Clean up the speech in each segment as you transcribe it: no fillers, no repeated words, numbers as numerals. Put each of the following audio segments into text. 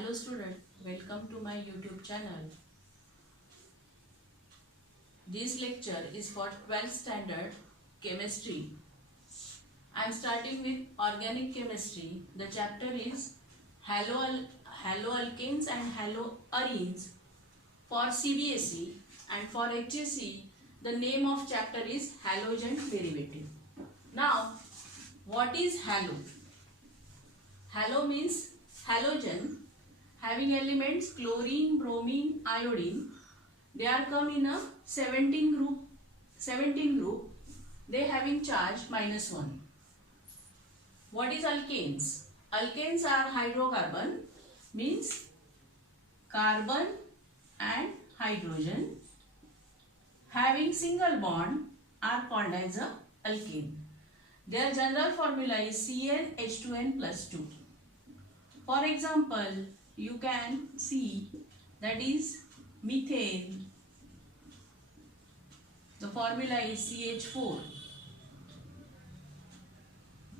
Hello student, welcome to my YouTube channel. This lecture is for 12th standard chemistry. I am starting with organic chemistry. The chapter is haloalkanes and haloarenes for CBSE, and for HSC the name of chapter is halogen derivative. Now what is halo? Halo means halogen having elements chlorine, bromine, iodine. They are come in a 17 group. They having charge -1. What is alkanes? Alkanes are hydrocarbon, means carbon and hydrogen having single bond are called as a alkane. Their general formula is CnH2n plus 2. For example, you can see that is methane. The formula is CH4.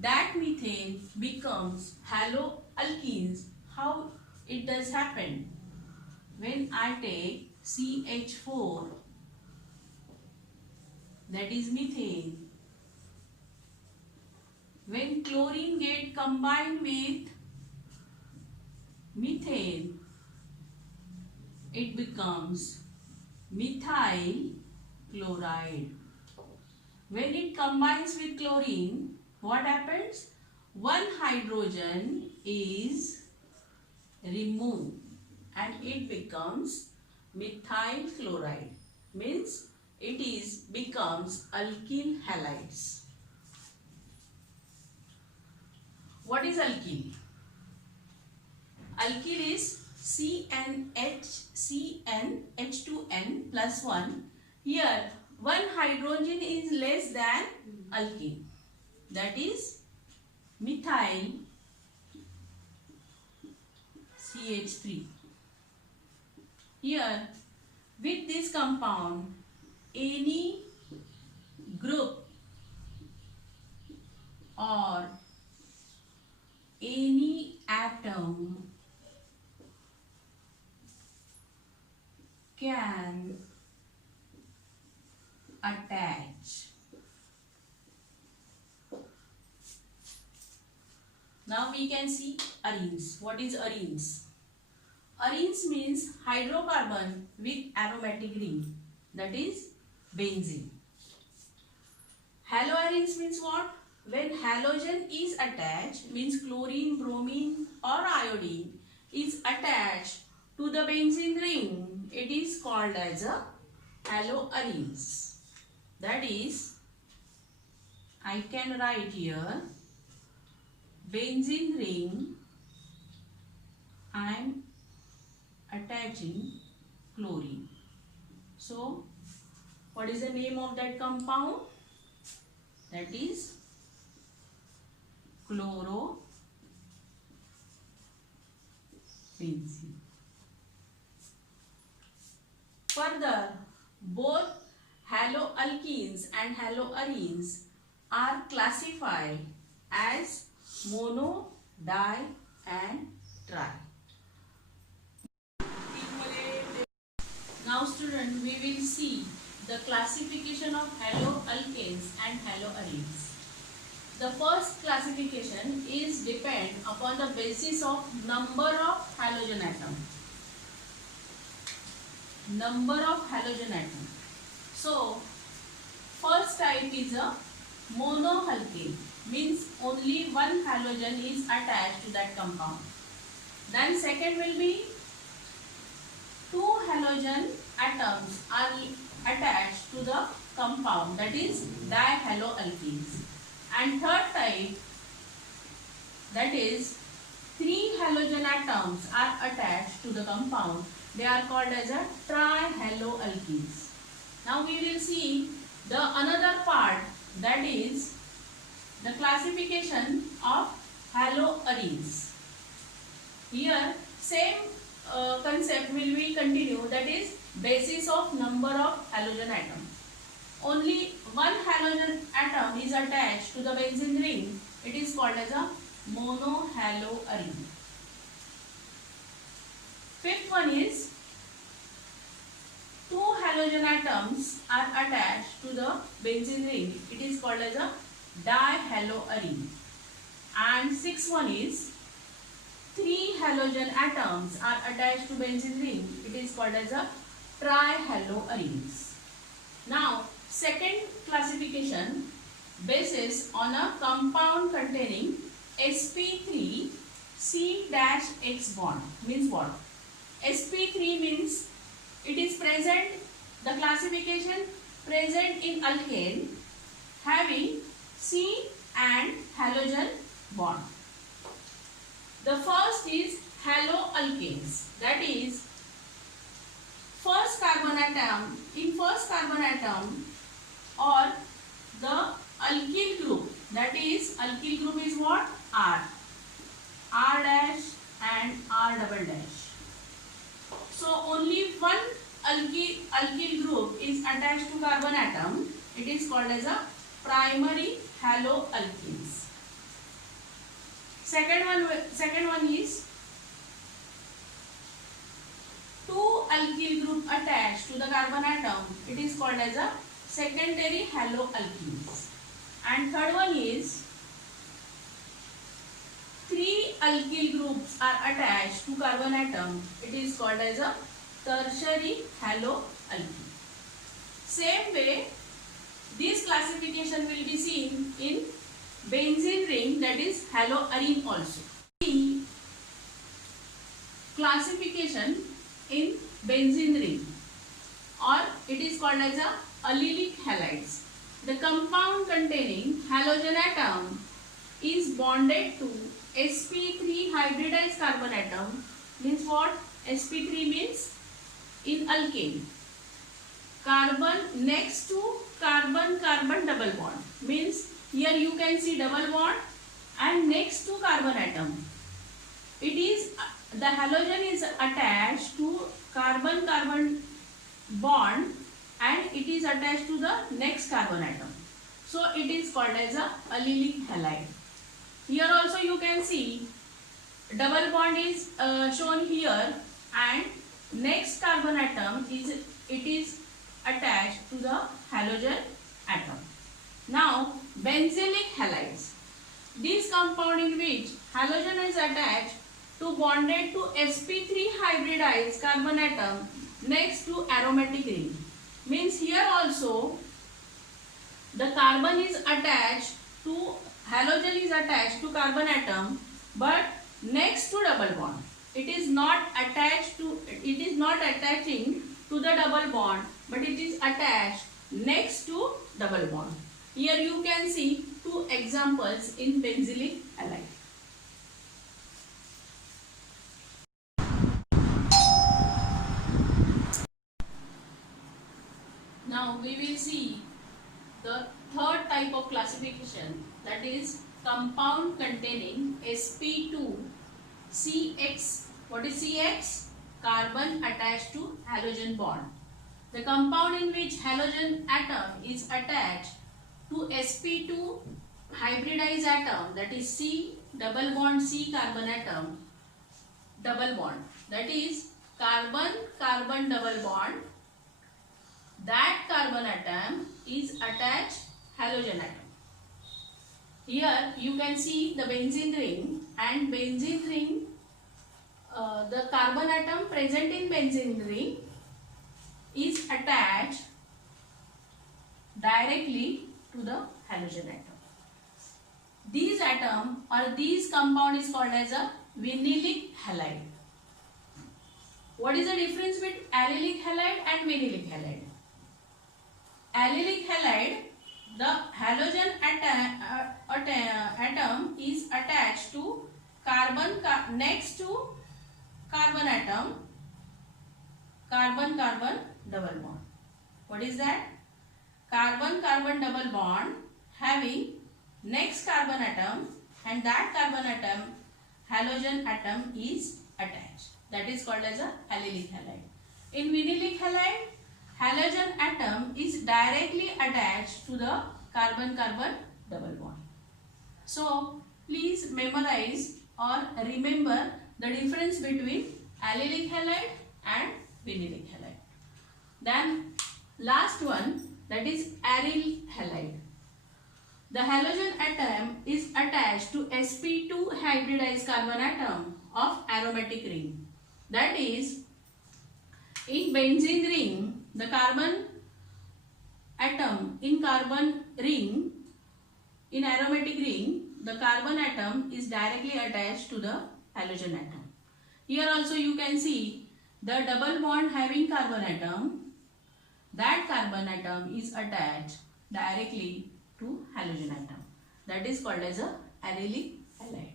That methane becomes haloalkenes. How it does happen? When I take CH4, that is methane, when chlorine get combined with methane, it becomes methyl chloride. When it combines with chlorine, what happens? One hydrogen is removed and it becomes methyl chloride. Means it becomes alkyl halides. What is alkyl? Alkyl is CnH2n plus 1. Here one hydrogen is less than alkene. That is methyl CH3. Here with this compound, any group or any atom can attach. Now we can see arenes. What is arenes? Arenes means hydrocarbon with aromatic ring, that is benzene. Haloarenes means what? When halogen is attached, means chlorine, bromine or iodine is attached to the benzene ring, it is called as a haloarenes. That is, I can write here benzene ring, I am attaching chlorine. So what is the name of that compound? That is chlorobenzene. Further, both haloalkenes and haloarenes are classified as mono, di and tri. Now student, we will see the classification of haloalkanes and haloarenes. The first classification is depend upon the basis of number of halogen atom. Number of halogen atom. So first type is a monoalkane, means only one halogen is attached to that compound. Then second will be two halogen atoms are attached to the compound, that is dihaloalkenes. And third type, that is three halogen atoms are attached to the compound. They are called as a trihaloalkenes. Now we will see the another part, that is the classification of haloarenes. Here same concept will be continue, that is basis of number of halogen atoms. Only one halogen atom is attached to the benzene ring, it is called as a monohaloarene. Fifth one is two halogen atoms are attached to the benzene ring. It is called as a dihaloarene. And sixth one is three halogen atoms are attached to benzene ring. It is called as a trihaloarenes. Now, second classification basis on a compound containing sp3 C-X bond means what? sp3 means it is present, the classification present in alkane having C and halogen bond. The first is haloalkanes, that is first carbon atom, in first carbon atom or the alkyl group, that is alkyl group is what? R dash and R double dash. So only one alkyl group is attached to carbon atom. It is called as a primary haloalkanes. Second one is two alkyl group attached to the carbon atom. It is called as a secondary haloalkenes. And third one is three alkyl groups are attached to carbon atom. It is called as a tertiary haloalkene. Same way, this classification will be seen in benzene ring, that is haloarene also. The classification in benzene ring, or it is called as a allylic halides. The compound containing halogen atom is bonded to sp3 hybridized carbon atom. Means what? sp3 means in alkane. Carbon next to carbon-carbon double bond. Means here you can see double bond and next to carbon atom. It is the halogen is attached to carbon-carbon bond and it is attached to the next carbon atom. So it is called as a allylic halide. Here also you can see double bond is shown here and next carbon atom is attached to the halogen atom. Now benzylic halides. This compound in which halogen is attached to bonded to sp3 hybridized carbon atom next to aromatic ring. Means here also the carbon is attached to halogen is attached to carbon atom but next to double bond. It is not attaching to the double bond but it is attached next to double bond. Here you can see two examples in benzylic halide. Now we will see the third type of classification, that is compound containing sp2 CX. What is CX? Carbon attached to halogen bond. The compound in which halogen atom is attached to sp2 hybridized atom, that is C double bond C carbon atom double bond, that is carbon carbon double bond. That carbon atom is attached halogen atom. Here you can see the benzene ring and benzene ring, the carbon atom present in benzene ring is attached directly to the halogen atom. These atom or these compound is called as a vinylic halide. What is the difference between allylic halide and vinylic halide? Allylic halide, the halogen atom is attached to carbon next to carbon atom, carbon carbon double bond. What is that? Carbon carbon double bond having next carbon atom and that carbon atom halogen atom is attached. That is called as a allylic halide. In vinylic halide, halogen atom is directly attached to the carbon-carbon double bond. So, please memorize or remember the difference between allylic halide and vinylic halide. Then last one, that is aryl halide. The halogen atom is attached to sp2 hybridized carbon atom of aromatic ring. That is, in benzene ring, the carbon atom in carbon ring, in aromatic ring, the carbon atom is directly attached to the halogen atom. Here also you can see the double bond having carbon atom, that carbon atom is attached directly to halogen atom. That is called as a arylic halide.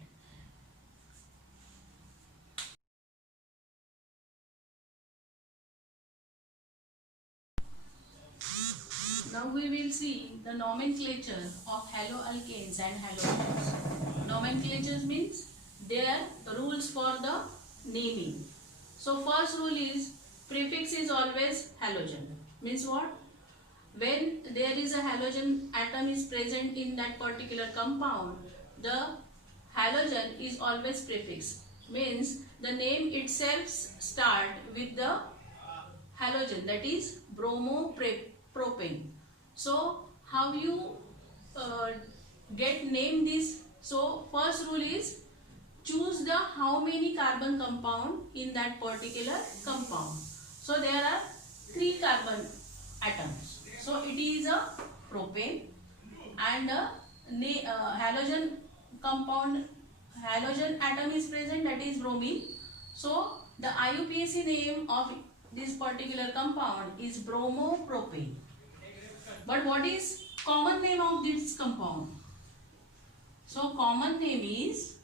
Now we will see the nomenclature of haloalkanes and haloalkanes. Nomenclature means their rules for the naming. So first rule is prefix is always halogen. Means what? When there is a halogen atom is present in that particular compound, the halogen is always prefix. Means the name itself start with the halogen, that is bromopropane. So how you get name this? So first rule is choose the how many carbon compound in that particular compound. So there are 3 carbon atoms. So it is a propane and a halogen compound, halogen atom is present, that is bromine. So the IUPAC name of this particular compound is bromopropane. But what is common name of this compound? So common name is,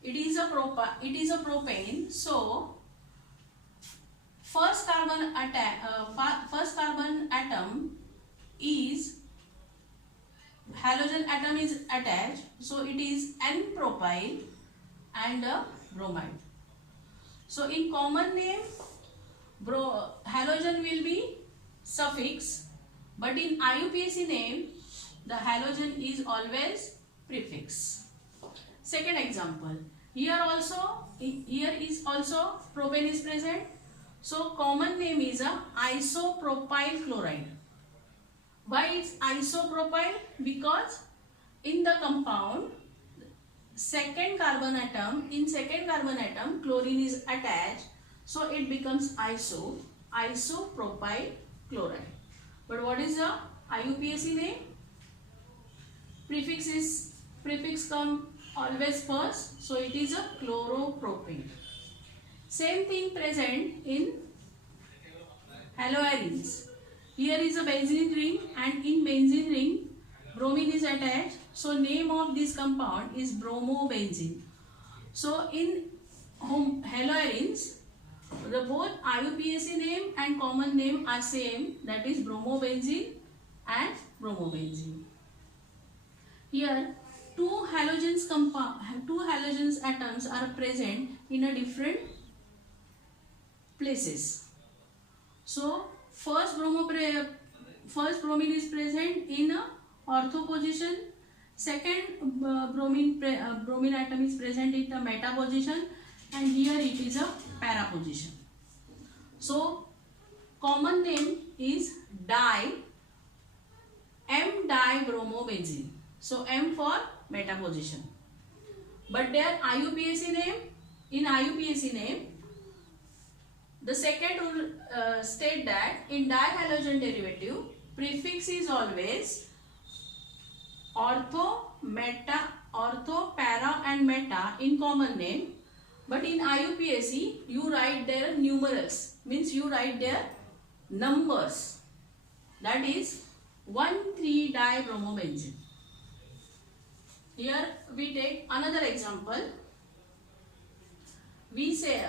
it is a propane. So first carbon atom is, halogen atom is attached, so it is N-propyl and bromide. So in common name, halogen will be suffix, but in IUPAC name, the halogen is always prefix. Second example, here is also propane is present. So common name is a isopropyl chloride. Why it's isopropyl? Because in the compound, in second carbon atom chlorine is attached, so it becomes isopropyl chloride. But what is the IUPAC name? Prefix come always first, so it is a chloropropane. Same thing present in haloarenes. Here is a benzene ring, and in benzene ring bromine is attached, so name of this compound is bromobenzene. So in haloarenes, the both IUPAC name and common name are same, that is bromobenzene and bromobenzene. Here two halogens atoms are present in a different places. So first bromine is present in a ortho position, second bromine atom is present in the meta position, and here it is a para position. So common name is M-dibromobenzene. So M for meta position. But their IUPAC name, in IUPAC name, the second rule state that in dihalogen derivative, prefix is always ortho, para and meta in common name. But in IUPAC, you write their numerals, means you write their numbers. That is 1,3-dibromobenzene. Here we take another example. We say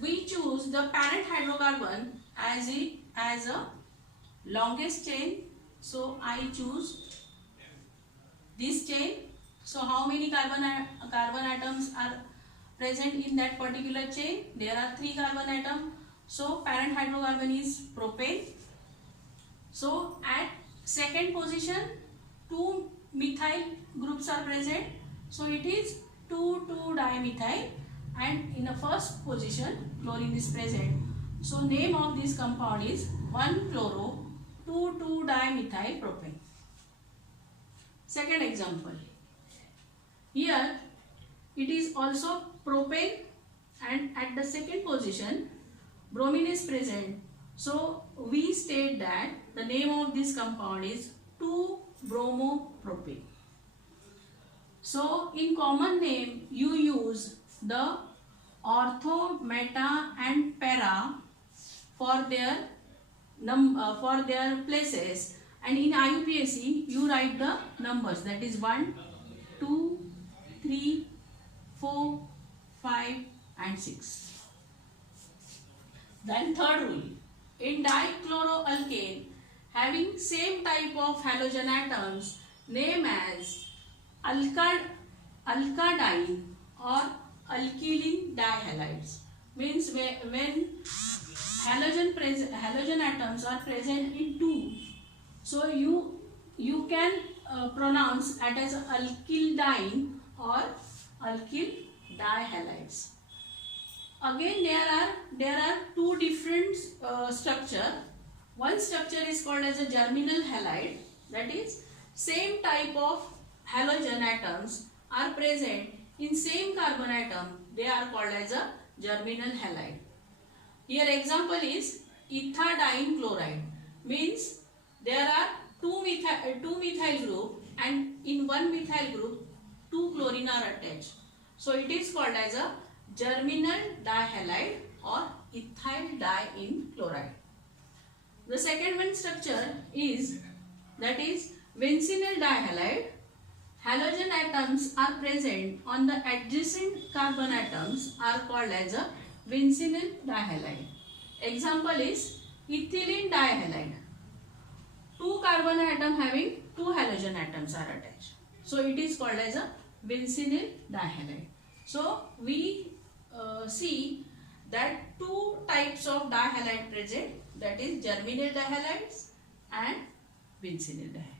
we choose the parent hydrocarbon as a longest chain. So I choose this chain. So how many carbon atoms are present in that particular chain? There are 3 carbon atoms. So parent hydrocarbon is propane. So at second position 2 methyl groups are present. So it is 2,2-dimethyl and in the first position chlorine is present. So name of this compound is 1-chloro-2,2-dimethyl-propane. Second example. Here it is also propane and at the second position bromine is present. So we state that the name of this compound is 2-bromopropane. So in common name you use the ortho, meta and para for their places, and in IUPAC you write the numbers, that is 1, 2, 3, 4, 5 and 6. Then third rule, in dichloroalkane having same type of halogen atoms named as alkadine or alkyl dihalides, means when halogen atoms are present in 2, so you can pronounce it as alkyldyne or alkyl dihalides. Again there are two different structure. One structure is called as a germinal halide, that is same type of halogen atoms are present in same carbon atom, they are called as a germinal halide. Here example is ethadiene chloride, means there are two methyl group and in one methyl group 2 chlorine are attached. So it is called as a germinal dihalide or ethyl diene chloride. The second one structure is, that is vincyl dihalide. Halogen atoms are present on the adjacent carbon atoms are called as a vincyl dihalide. Example is ethylene dihalide. 2 carbon atom having 2 halogen atoms are attached. So it is called as a vincyl dihalide. So we see that 2 types of dihalide present, that is germinal dihalides and vincyl dihalides.